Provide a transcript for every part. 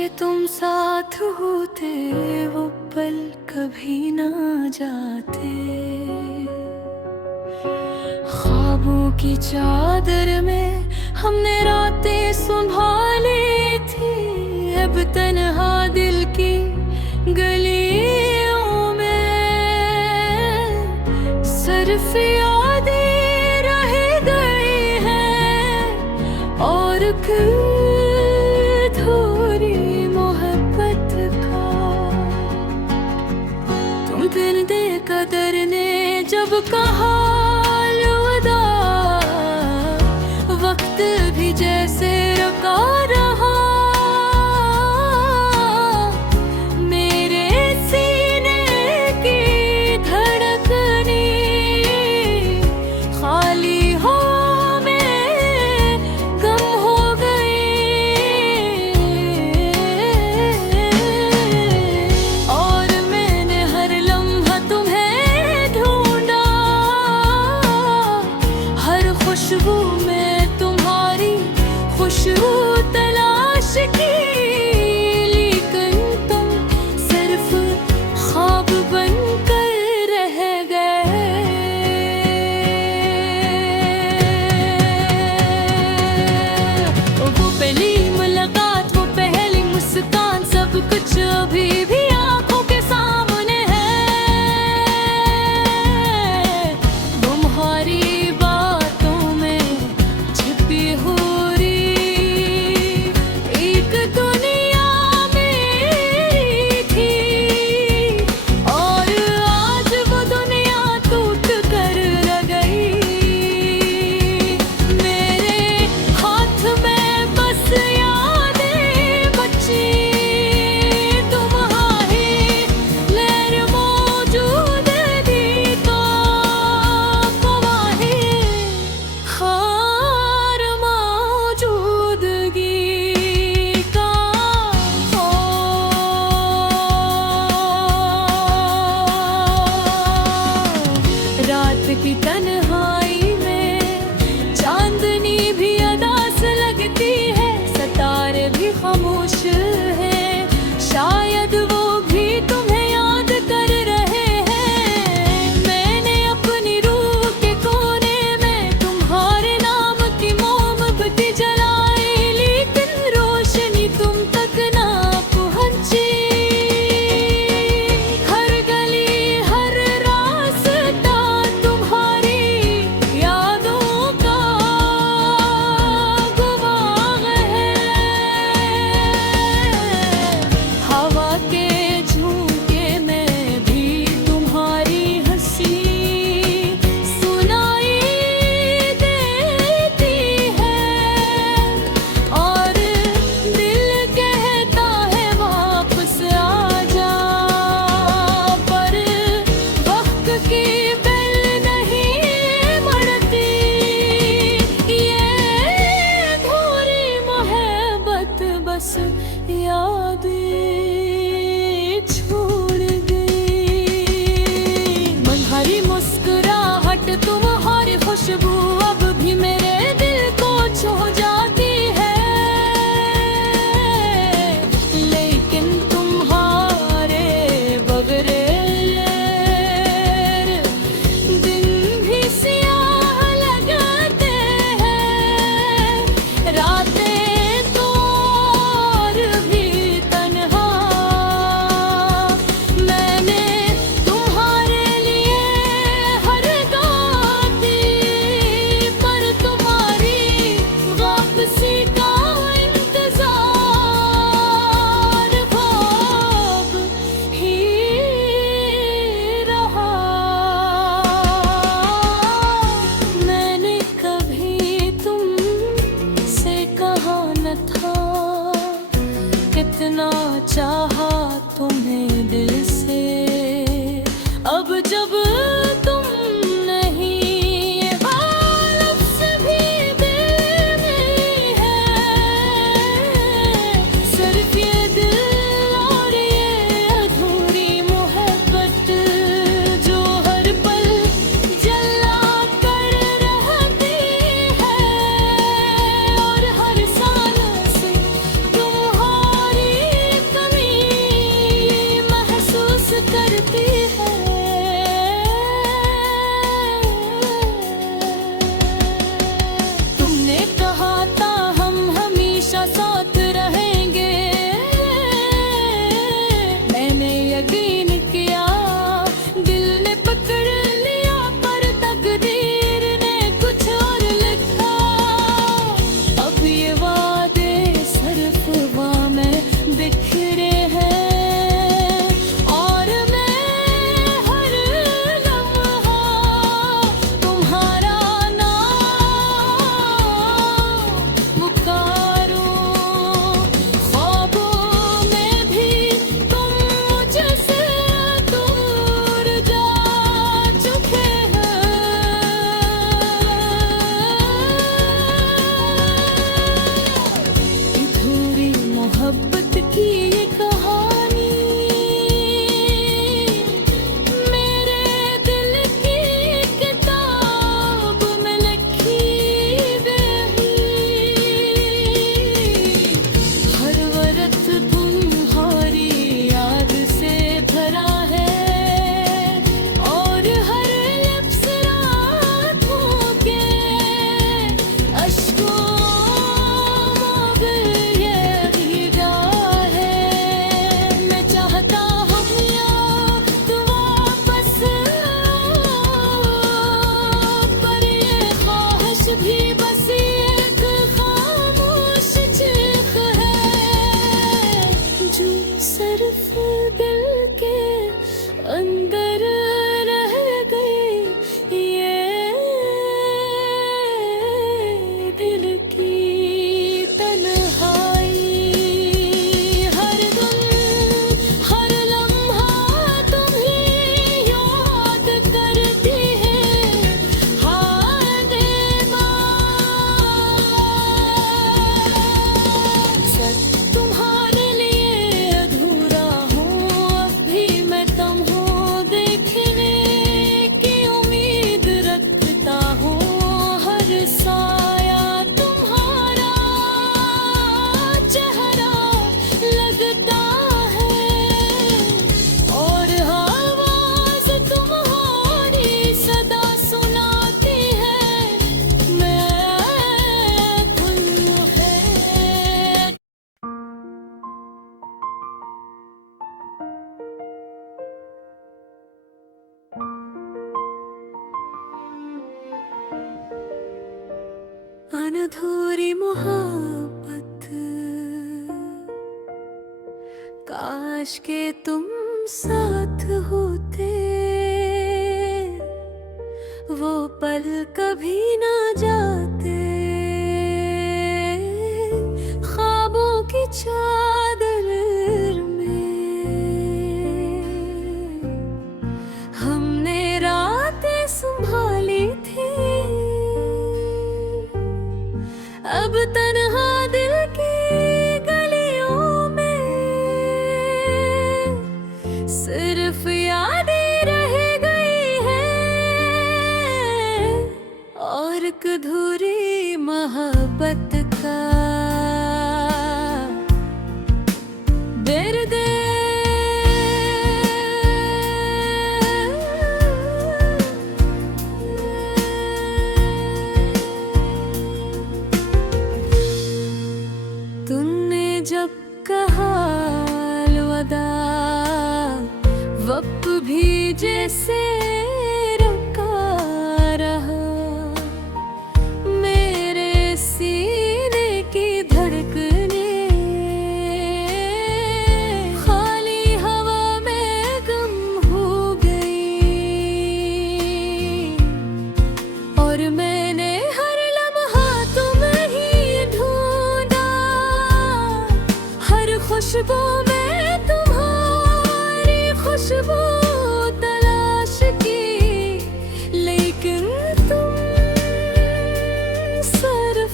के तुम साथ होते वो पल कभी ना जाते। ख्वाबों की चादर में हमने रातें संभाली थी, अब तन्हा दिल की गलियों में सिर्फ यादें रह गई हैं और थोड़ी मोहब्बत का। तुम बिन दे कदर ने जब कहा अलविदा, वक्त भी जैसे रुका रहा। मेरे सीने की धड़कने खाली हो में गम हो गई, और मैंने हर लम्हा तुम्हें ढूंढा। हर खुशबू में तुम्हारी खुशबू तलाश की, लेकिन तुम सिर्फ ख्वाब बनकर रह गए। वो पहली मुलाकात, वो पहली मुस्कान, सब कुछ अभी भी आंखों के सामने है। तुम्हारी बातों में छिपी हुई एक दुनिया मेरी थी, और आज वो दुनिया टूट कर रह गई। मेरे हाथ में बस यादें बची, तुम्हारी लहर मौजूदगी तो गवाही खार मौजूदगी का हो। रात की तन्हाई में चांदनी भी अदास लगती है, सितारे भी खामोश हैं, शायद वो भी तुम्हें याद कर रहे हैं। मैंने अपनी रूह के कोने में तुम्हारे नाम की मोमबत्ती जलाई, लेकिन रोशनी तुम तक ना पहुंची। हर गली हर रास्ता तुम्हारी यादों का गवाह है। हवा के झोंके में भी तुम्हारी हंसी सुनाई देती है, और दिल कहता है वापस आ जा, पर वक्त की बेल नहीं मरती। ये अधूरी मोहब्बत बस यादें छोड़ गई। तुम्हारी मुस्कुराहट, तुम्हारी खुशबू अब भी मेरे दिल को छू जाती है, लेकिन तुम्हारे बगैर दिन भी सियाह लगते हैं, रातें तो और भी तन्हा। मैंने तुम्हारे लिए हर गाती, पर तुम्हारी वापसी का इंतजार ख्वाब ही रहा। मैंने कभी तुमसे कहा न था, कितना चाहा तुम्हें दिल से। अब जब तुम नहीं, ये लफ्ज़ भी दिल में है, सिर्फ ये दिल और ये अधूरी मोहब्बत जो हर पल जला कर रहती है, और हर साल से तुम्हारी अधूरी मोहब्बत, काश के तुम साथ होते, वो पल कभी ना जाते। ख्वाबों की चादर में हमने रातें संभाली थी, अब तन्हा दिल की गलियों में सिर्फ यादें रह गई हैं, और एक अधूरी मोहब्बत का दर्द। तुमने जब कहा अलविदा, वक्त भी जैसे रुका रहा, मेरे सीने की धड़कने खाली हवा में गुम हो गई, और मैंने हर लम्हा तुम्हें ही ढूंढा, हर खुशबू में तुम्हारी खुशबू तलाश की, लेकिन तुम सिर्फ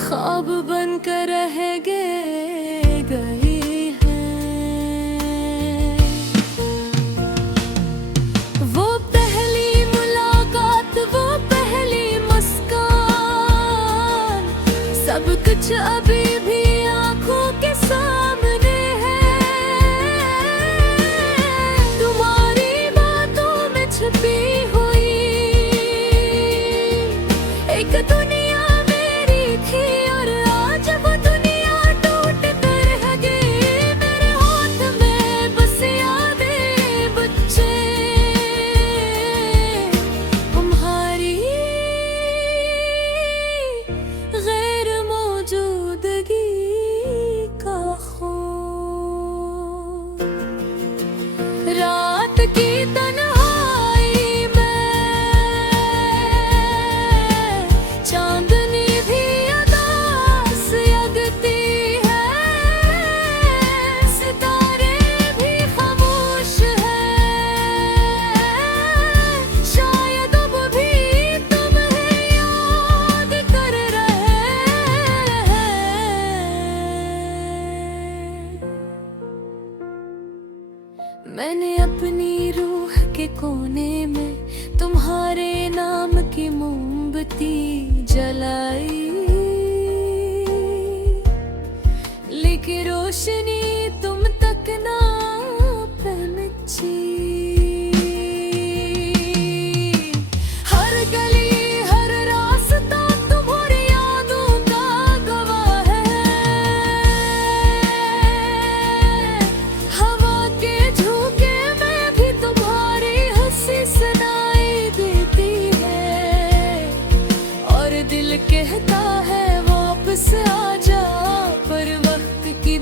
ख्वाब बनकर रह गई हैं। वो पहली मुलाकात, वो पहली मुस्कान, सब कुछ अभी भी आंखों के सामने है। तुम्हारी बातों में छुपी हुई एक दुनिया मेरी थी, और आज वो दुनिया टूट कर रह गई। मेरे हाथ में बस यादें बच्चे, तुम्हारी गैर मौजूदगी का खौफ। रात की तन्हाई में चांदनी भी उदास जगती है, सितारे भी खामोश हैं, शायद अब भी तुम्हें याद कर रहे हैं। मैंने अपनी रूह के कोने में तुम्हारे नाम की मोमबत्ती जलाई, लेकिन रोशनी तुम तक ना पहुंची। हर गली हर रास्ता तुम्हारी यादों का गवाह है, हवा के झोंके में भी तुम्हारी हंसी सुनाई देती है, और दिल कहता है वापस आ जा, पर वक्त की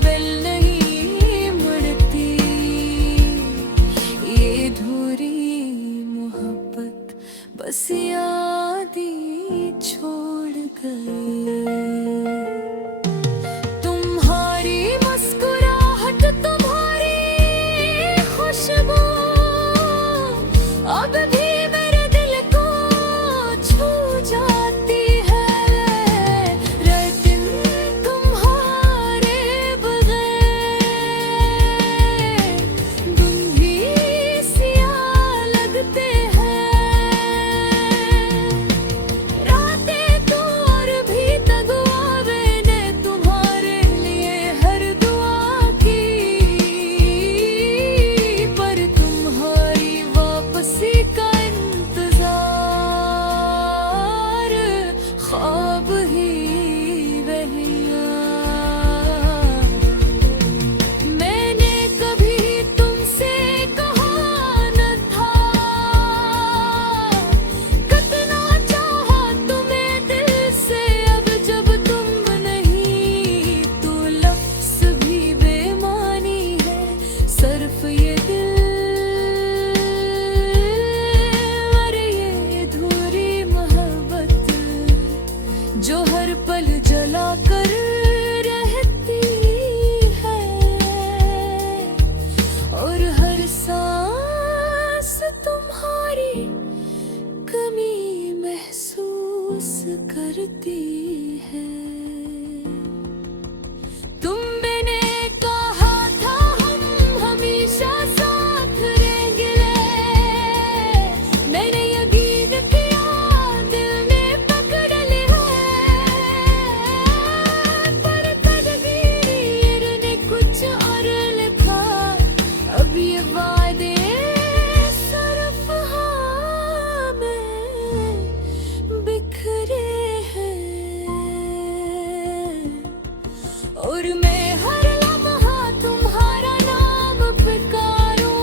और मैं हर लम्हा तुम्हारा नाम पुकारूं,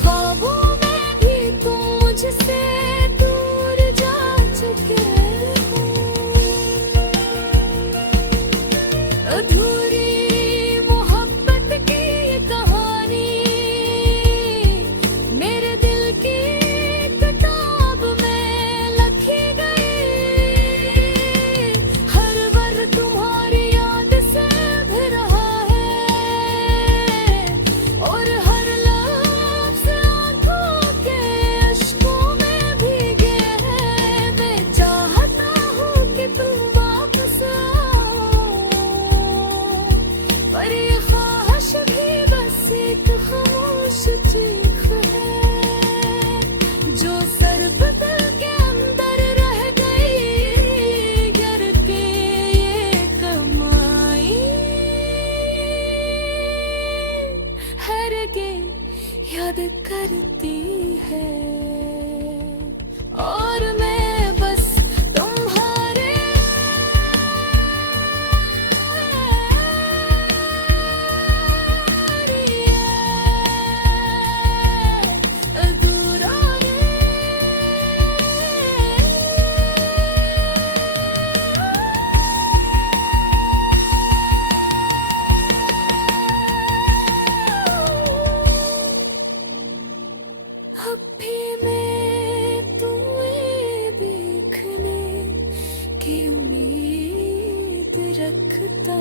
ख्वाबों में भी तुम मुझसे दूर जा चुके हो। अधूरी मोहब्बत की ये कहानी मेरे दिल की किताब में लिखी गई। हर वक्त तुम्हारी याद से भी रहा है और हर लफ्ज़ आंखों के अश्कों में भीगे हैं। मैं चाहता हूँ कि तुम वापस आओ, पर ये ख्वाहिश भी बस एक खामोश चीख है जो सर पे दिल के अंदर रह गई। घर के ये कमाई हर के याद करती है और मैं बस तुम्हारे अधूरा अब भी मैं तुम्हें देखने की उम्मीद रखता